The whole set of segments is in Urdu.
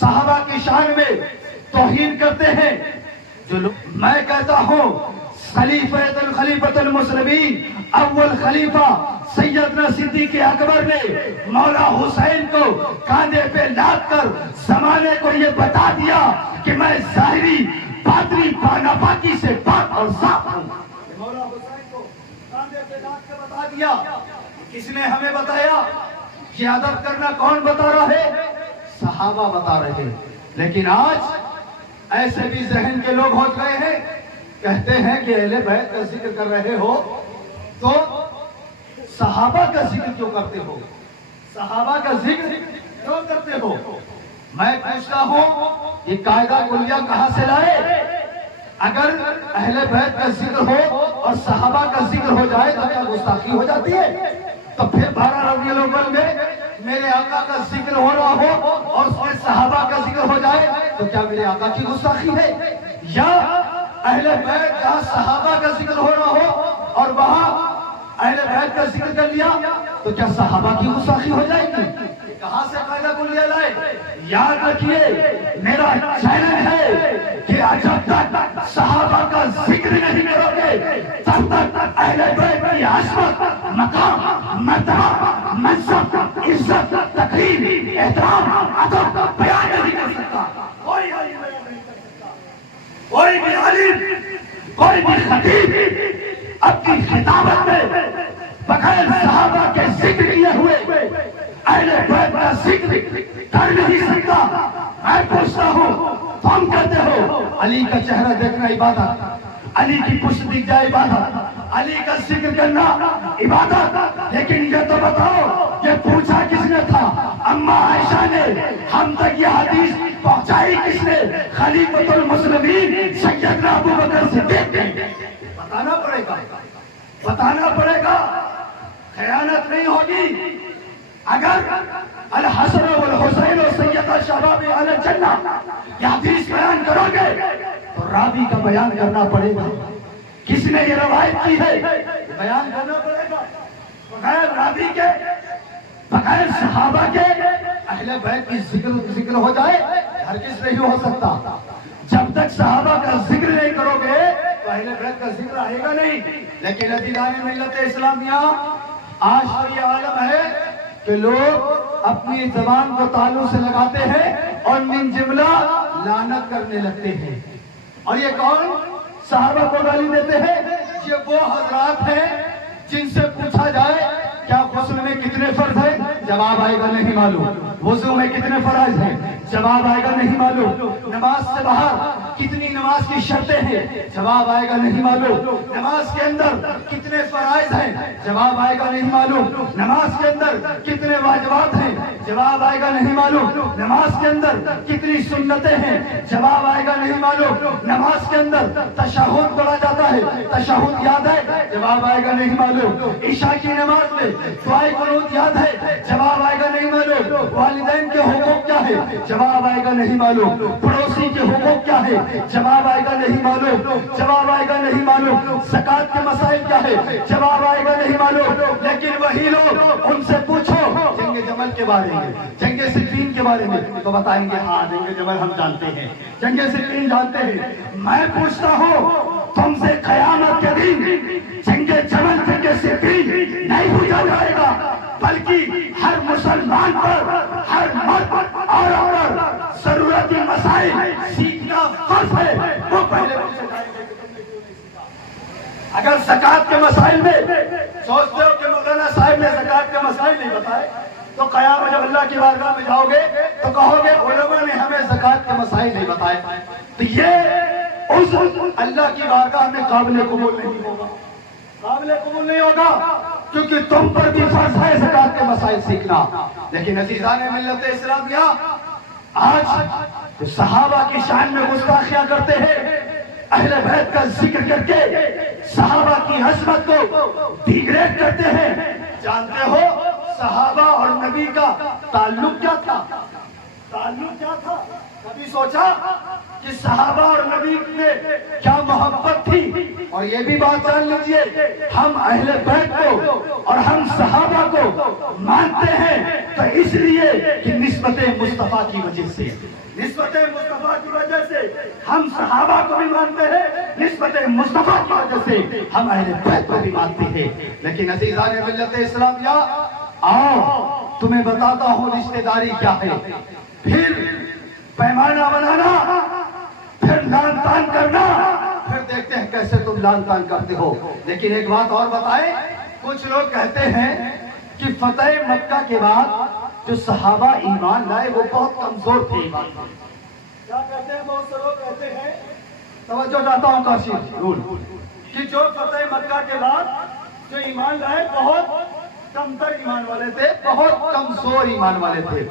صحابہ کی شان میں توہین کرتے ہیں. میں کہتا ہوں خلیفۃ المسلمین اول خلیفہ سیدنا صدیق اکبر نے مولا حسین کو کاندھے پہ لاد کر زمانے کو یہ بتا دیا کہ میں ظاہری باطنی ناپاکی سے پاک اور صاف ہوں. مولا حسین کو کاندھے پہ لاد کر بتا دیا. کس نے ہمیں بتایا؟ یہ ادب کرنا کون بتا رہا ہے؟ صحابہ بتا رہے. لیکن آج ایسے بھی ذہن کے لوگ ہو گئے ہیں، کہتے ہیں کہ اہل بیت کا ذکر کر رہے ہو تو صحابہ کا ذکر کیوں کرتے ہو؟ صحابہ کا ذکر کیوں کرتے ہو؟ میں پوچھتا ہوں یہ قاعدہ کلیہ کہاں سے لائے؟ اگر اہل بیت کا ذکر ہو اور صحابہ کا ذکر ہو جائے تو کیا گستاخی ہو جاتی ہے؟ تو پھر 12 ربیع الاول میں میرے آقا کا ذکر ہو رہا ہو اور اس میں صحابہ کا ذکر ہو جائے تو کیا میرے آقا کی گستاخی ہے؟ یا اہل بیت کا صحابہ کا ذکر ہو رہا ہو اور وہاں اہل بیت کا ذکر کر لیا تو کیا صحابہ کی گستاخی ہو جائے گی؟ کہاں سے قاعدہ کلیہ لائے؟ یاد رکھیے میرا چیلنج ہے کہ جب تک صحابہ کا ذکر نہیں کرو گے تب تک اہل بیت کی عظمت، مقام، مرتبہ، منصب، عزت، تقریم، احترام، ادب بیان نہیں کر سکتا. کوئی بھی عالم، کوئی بھی خطیب اپنی خطابت میں بغیر صحابہ کے ذکر کیے ہوئے اہل بیت کا ذکر کر نہیں سکتا. میں پوچھتا ہوں تم کہتے ہو علی کا چہرہ دیکھنا عبادت، علی کی پشت دکھ جائے عبادت، علی کا ذکر کرنا عبادت. لیکن یہ تو بتاؤ یہ پوچھا کس نے تھا؟ اما عائشہ نے. ہم تک یہ حدیث پہنچائی کس نے؟ خلیفۃ المسلمین سیدنا ابو بکر صدیق نے. بتانا پڑے گا، بتانا پڑے گا. خیانت نہیں ہوگی. اگر الحسن والحسین سیدہ شباب اہل الجنہ یہ حدیث بیان کرو گے تو راوی کا بیان کرنا پڑے گا. کس نے یہ روایت کی ہے بیان کرنا پڑے گا. بغیر راوی کے، بغیر صحابہ کے اہل بیت کی ذکر ہو جائے ہرگز نہیں ہو سکتا. جب تک صحابہ کا ذکر نہیں کرو گے تو اہل بیت کا ذکر آئے گا نہیں. لیکن عزیزان ملت اسلامیہ آج تو یہ عالم ہے کہ لوگ اپنی زبان کو تالو سے لگاتے ہیں اور من جملہ لعنت کرنے لگتے ہیں. اور یہ کون صحابہ کو گالی دیتے ہیں؟ یہ وہ حضرات ہیں جن سے پوچھا جائے کیا غسل میں کتنے فرض ہیں؟ جواب آئے گا نہیں معلوم. وضو میں کتنے فرائض ہیں؟ جواب آئے گا نہیں معلوم. نماز سے باہر کتنی نماز کی شرطیں ہیں؟ جواب آئے گا نہیں معلوم. نماز کے اندر کتنے فرائض ہیں؟ جواب آئے گا نہیں معلوم. نماز کے اندر کتنے واجبات ہیں؟ جواب آئے گا نہیں معلوم. نماز کے اندر کتنی سنتیں ہیں؟ جواب آئے گا نہیں معلوم. نماز کے اندر تشہد پڑھا جاتا ہے، تشہد یاد ہے؟ جواب آئے گا نہیں معلوم. عشاء کی نماز میں دعائے قنوت یاد ہے؟ جواب آئے گا نہیں معلوم. والدین کے حقوق کیا ہے؟ جواب آئے گا نہیں معلوم. پڑوسی کے حقوق کیا ہے؟ جواب آئے گا نہیں معلوم. جواب آئے گا نہیں معلوم. زکات کے مسائل کیا ہے؟ جواب آئے گا نہیں معلوم. لیکن وہی لوگ ان سے پوچھو جنگ جمل کے بارے میں، جنگ صفین کے بارے میں تو بتائیں گے ہاں جنگ جمل ہم جانتے ہیں، جنگ صفین جانتے ہیں. میں پوچھتا ہوں تم سے قیامت کے دن جنگ جمل جنگ صفین نہیں پوچھا جائے گا، بلکہ ہر مسلمان پر، ہر مرد اور عورت ضرورتی مسائل سیکھنا فرض ہے. وہ پہلے پوچھے جائیں گے. اگر زکات کے مسائل میں سوچتے ہو کہ مولانا صاحب نے زکات کے مسائل نہیں بتائے تو قیامت جب اللہ کی بارگاہ میں جاؤ گے تو کہو گے علماء نے ہمیں زکات کے مسائل نہیں بتائے. تو یہ اس اللہ کی بارگاہ میں قابل قبول نہیں ہوگا، قابل قبول نہیں ہوگا، کیونکہ تم پر بھی فرض ہے زکات کے مسائل سیکھنا. لیکن عزیزان ملت اسلامیہ آج صحابہ کی شان میں گستاخیاں کرتے ہیں، اہل بیت کا ذکر کر کے صحابہ کی عظمت کو ڈیگریڈ کرتے ہیں. جانتے ہو صحابہ اور نبی کا تعلق کیا تھا؟ تعلق کیا تھا؟ کبھی سوچا کہ صحابہ اور نبی میں کیا محبت تھی؟ اور یہ بھی بات جان لیجئے ہم اہل بیت کو اور ہم صحابہ کو مانتے ہیں تو اس لیے کہ نسبت مصطفیٰ کی وجہ سے. نسبت مصطفیٰ کی وجہ سے ہم صحابہ کو بھی مانتے ہیں، نسبت مصطفیٰ کی وجہ سے ہم اہل بیت کو بھی مانتے ہیں۔ لیکن عزیزان ملت اسلامیہ، آؤ تمہیں بتاتا ہوں رشتہ داری کیا ہے، پھر پیمانہ بنانا، پھر لان تان کرنا، پھر دیکھتے ہیں کیسے تم لان تان کرتے ہو۔ لیکن ایک بات اور بتائیں، کچھ لوگ کہتے ہیں کہ فتح مکہ کے بعد جو صحابہ ایمان لائے وہ بہت کمزور تھے ایمان میں۔ کیا کہتے ہیں؟ بہت سے لوگ کہتے ہیں، توجہ چاہتا ہوں کاشف رول، کہ جو فتح مکہ کے بعد جو ایمان لائے بہت کمتر ایمان والے تھے، بہت کمزور ایمان والے تھے۔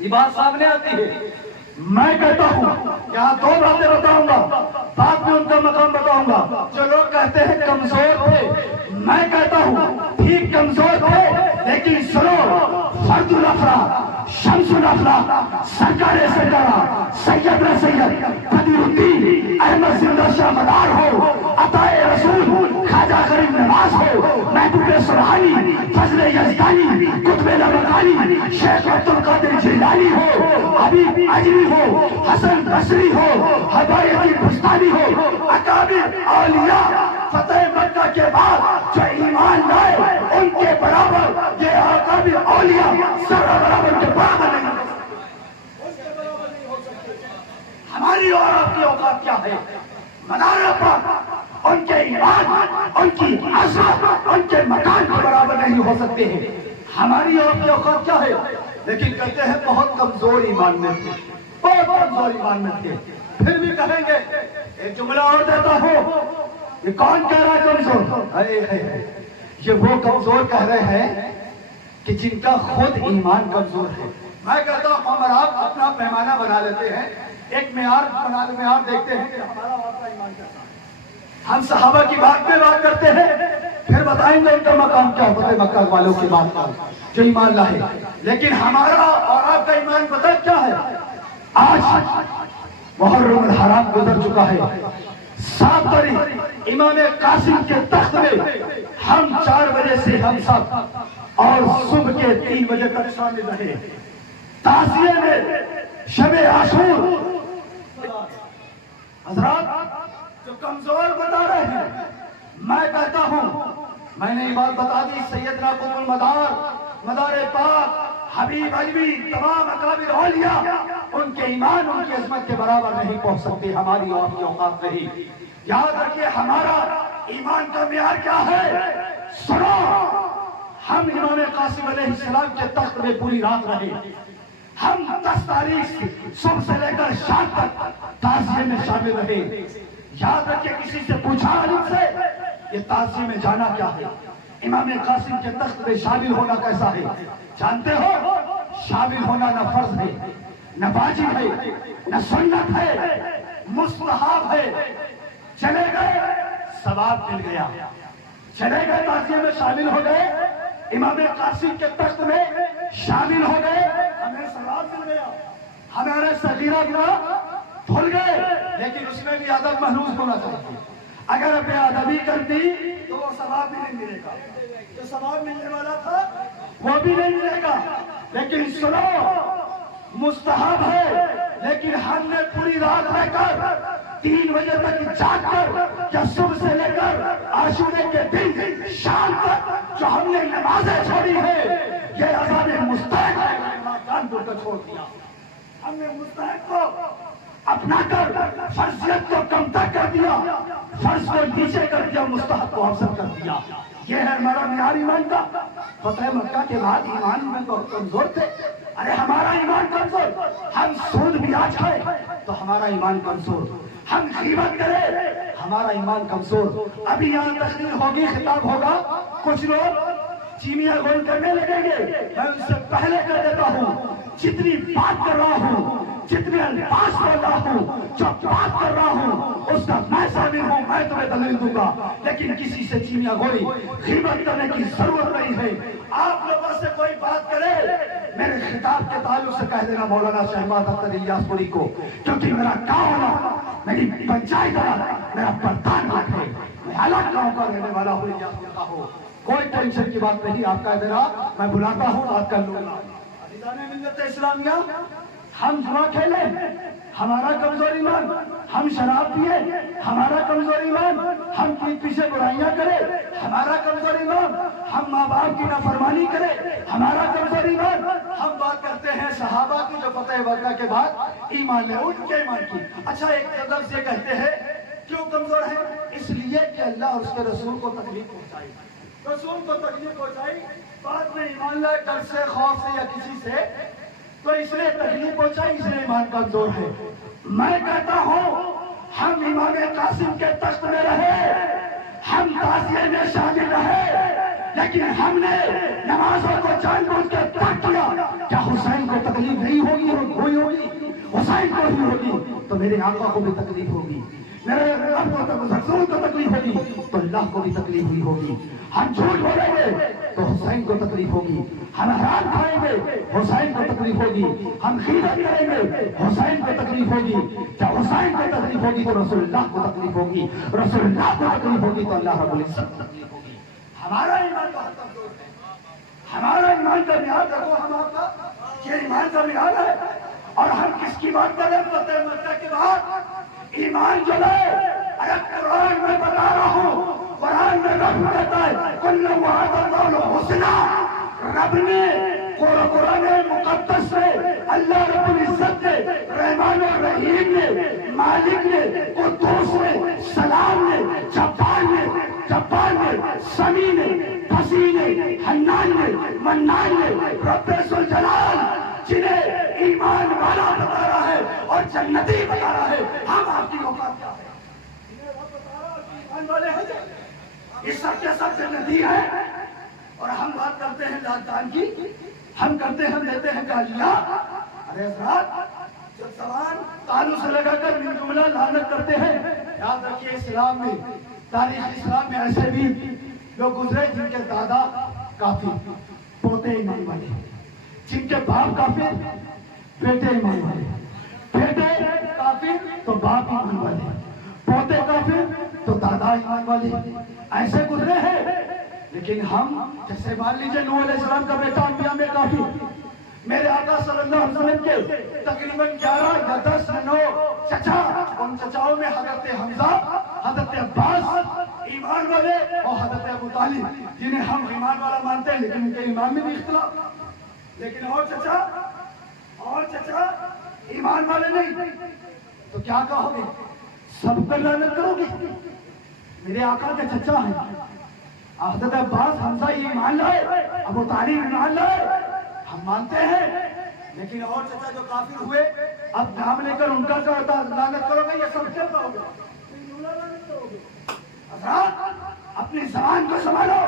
یہ بات سامنے آتی ہے۔ میں کہتا ہوں، یہاں دو باتیں بتاؤں گا، بعد میں ان کا مقام بتاؤں گا۔ جو لوگ کہتے ہیں کمزور تھے، میں کہتا ہوں ٹھیک کمزور تھے، لیکن سنو، فرد الافراد، شمس الافراد، سرکار سرکارہ، سید سید قدیر الدین احمد زندہ شاہ مدار ہو، عطائے رسول خواجہ غریب نواز ہو، محبوب سبحانی، فضل یزدانی، قطب لامکانی، شیخ عبد القادر جیلانی ہو، حبیب اجری ہو، حسن بصری ہو، حبایت بستانی ہو، اکابر اولیاء فتح مکہ کے بعد جو ایمان لائے ان کے برابر یہ اکابر اولیاء ذرہ برابر کے برابر نہیں ہو سکتے۔ ہماری اور آپ کی اوقات کیا ہے؟ مدار پر ان کے ایمان، ان کی عظمت، ان کے مکان کے برابر نہیں ہو سکتے ہیں۔ ہماری اور آپ کی اوقات کیا ہے؟ لیکن کہتے ہیں بہت کمزور ایمان میں تھے، بہت کمزور ایمان میں تھے۔ پھر بھی کہیں گے، ایک جملہ اور دیتا ہوں، یہ کون کہہ رہا ہے کمزور؟ یہ وہ کمزور کہہ رہے ہیں کہ جن کا خود ایمان کمزور ہے۔ میں کہتا ہوں ہم اور آپ اپنا پیمانہ بنا لیتے ہیں، ایک معیار دیکھتے ہیں کہ ہمارا آپ کا ایمان کیسا ہے۔ ہم صحابہ کی بات میں بات کرتے ہیں، پھر بتائیں گے ان کا مقام کیا ہوتا ہے مکہ والوں کی بات کا جو ایمان لائے۔ لیکن ہمارا اور آپ کا ایمان پتہ کیا ہے؟ آج محرم الحرام گزر چکا ہے، 7 تاریخ امام قاسم کے تخت میں ہم 4 بجے سے ہم سب اور صبح کے 3 بجے تک شامل رہے تعزیے میں شب عاشور۔ حضرات جو کمزور بتا رہے ہیں، میں کہتا ہوں، میں نے یہ بات بتا دی، سیدنا قطب المدار، مدار پاک، حبیب اجمی، تمام اکابر اولیاء ان کے ایمان، ان کی عظمت کے برابر نہیں پہنچ سکتے۔ ہماری اور کی اوقات نہیں۔ یاد رکھیے ہمارا ایمان کا معیار کیا ہے؟ سنو، ہم امام قاسم علیہ السلام کے تخت میں پوری رات رہے، ہم 10 تاریخ سے صبح سے لے کر شام تک تعزیے میں شامل رہے۔ یاد رکھیے کسی سے پوچھا عالم سے یہ تعزیے میں جانا کیا ہے، امام قاسم کے تخت میں شامل ہونا کیسا ہے؟ جانتے ہو، شامل ہونا نہ فرض ہے، نہ واجب ہے، نہ سنت ہے، مستحب ہے۔ چلے گئے ثواب مل گیا، چلے گئے تعزیے میں شامل ہو گئے، امام قاسم کے تخت میں شامل ہو گئے، ہمیں ثواب مل گیا، ہمارے صغیرہ گناہ دھل گئے۔ لیکن اس میں بھی ادب محروز ہونا چاہیے۔ اگر بے ادبی کرتی تو وہ ثواب بھی نہیں ملے گا، جو ثواب ملنے والا تھا وہ بھی نہیں ملے گا۔ لیکن سنو، مستحب ہے، لیکن ہم نے پوری رات رہ کر 3 بجے تک جاگ کر یا صبح سے لے کر عاشورے کے دن شام تک جو ہم نے نمازیں چھوڑی ہے، یہ عذاب مستحق ہے۔ کانپور کو چھوڑ دیا ہم نے، مستحق کو اپنا کر فرضیت کو کمتر کر دیا، فرض کو نیچے کر دیا، مستحق کو افضل کر دیا۔ یہ ہے ہمارا معیار ایمان کا۔ فتح مکہ کے بعد ایمان میں تو کمزور تھے، ارے ہمارا ایمان کمزور، ہم سود بھی آج کھائے تو ہمارا ایمان کمزور، ہم غیبت کرے ہمارا ایمان کمزور۔ ابھی یہاں تقریر ہوگی، خطاب ہوگا، کچھ لوگ چیمیا گول کرنے لگیں گے، میں ان سے پہلے کر دیتا ہوں، جتنی بات کر رہا ہوں، جتنے الفاظ بول رہا ہوں، جو بات کر رہا ہوں، اس کا میں شامل ہوں، میں تمہیں دلیل دوں گا۔ لیکن کسی سے چیمیا گوئی غیبت کرنے کی ضرورت نہیں ہے۔ آپ لوگوں سے کوئی بات کرے، میرے خطاب کے تعلق سے کہہ دینا مولانا شہباز اختر الیاس پوری کو، کیونکہ میرا گاؤں ہونا، میری پنچایت ہونا، میرا پردھان ہے، میں الگ گاؤں کا رہنے والا ہوں، الیاس پوری کا ہوں۔ کوئی ٹینشن کی بات نہیں، آپ کہہ دینا، میں بلاتا ہوں، بات کر لوں گا۔ عزیزان ملت اسلامیہ، ہم جوا کھیلے ہمارا کمزور ایمان، ہم شراب پیے ہمارا کمزور ایمان، ہم پیٹ پیچھے برائیاں کرے ہمارا کمزور ایمان، ہم ماں باپ کی نافرمانی کرے ہمارا کمزور ایمان، ہم بات کرتے ہیں صحابہ کی جو فتح مکہ کے بعد ایمان لے ان کے ایمان کی۔ اچھا ایک لفظ یہ کہتے ہیں کیوں کمزور ہے؟ اس لیے کہ اللہ اور اس کے رسول کو تکلیف پہنچائی، رسول کو تکلیف پہنچائی، بعد میں ایمان لائے ڈر سے خوف سے یا کسی سے، تو اس لیے تکلیف پہنچائی، اس لیے ایمان کمزور ہے۔ میں کہتا ہوں ہم امام قاسم کے تخت میں رہے، ہم تعزیے میں شامل رہے، لیکن ہم نے نمازوں کو جان بوجھ کے ترک کیا۔ کیا حسین کو تکلیف نہیں ہوگی؟ حسین کو ہی ہوگی تو میرے آقا کو بھی تکلیف ہوگی، میرے رب کو رسول کو تکلیف ہوگی تو اللہ کو بھی تکلیف ہوئی ہوگی۔ ہم جھوٹ بولیں گے تو حسین کو تکلیف ہوگی، ہم حرام کھائیں گے حسین کو تکلیف ہوگی، ہم غیبت کریں گے حسین کو تکلیف ہوگی۔ کیا حسین کو تکلیف ہوگی تو رسول اللہ کو تکلیف ہوگی، رسول اللہ کو تکلیف ہوگی تو اللہ رب العزت کو تکلیف ہوگی۔ ہمارا ایمان بہت کمزور ہے، ہمارا ایمان کا معیار رکھو، ہم آپ کا یہ ایمان کا معیار ہے۔ اور ہم کس کی بات کریں فتح مکہ کے بعد؟ ایمان جو لے، اگر قرآن میں بتا رہا ہوں، قرآن میں رب کہتا ہے کل وعد اللہ الحسنی، رب نے قرآن مقدس میں اللہ رب العزت نے، رحمان الرحیم نے، مالک نے، قدوس نے، سلام نے، جبار نے، سمیع نے، بصیر نے، حنان نے، منان نے، رب ذوالجلال جنہیں ایمان والا بتا رہا ہے اور جنتی بتا رہا ہے، ہم آپ کی اوقات کیا ہے؟ ایمان والے ہیں اس سب کے سب جنتی ہیں، اور ہم بات کرتے ہیں لادان کی، ہم کرتے ہیں، ہم دیتے ہیں گالیاں۔ ارے حضرات جب زبان تانوں سے لگا کر من جملہ لعنت کرتے ہیں، یاد رکھیے اسلام میں، تاریخ اسلام میں ایسے بھی لوگ گزرے جن کے دادا کافر پوتے ایمان والے، جن کے باپ کافر بیٹے ایمان والے، بیٹے کافر تو باپ ایمان والے، پوتے کافر تو دادا ایمان والے، ایسے گزرے ہیں۔ لیکن ہم جیسے مان لیجیے نوح علیہ السلام کا بیٹا انبیاء میں کافر، میرے آقا صلی اللہ علیہ وسلم کے تقریباً 11 یا 10 یا 9 چچا، ان چچاؤں میں حضرت حمزہ، حضرت عباس ایمان والے، اور حضرت ابو طالب جنہیں ہم ایمان والا مانتے ہیں لیکن ان کے ایمان میں بھی اختلاف، لیکن اور چچا ایمان والے نہیں، تو کیا کہو گے؟ سب پر لعنت کرو گے؟ میرے آقا کے چچا ہیں حضرت عباس، حمزہ یہ ایمان لائے، ابو طالب ایمان لائے، ہم مانتے ہیں، لیکن اور چچا جو کافر ہوئے اب نام لے کر ان کا لعنت کرو گے یا سب سے کہو گے؟ حضرات اپنی زبان کو سنبھالو۔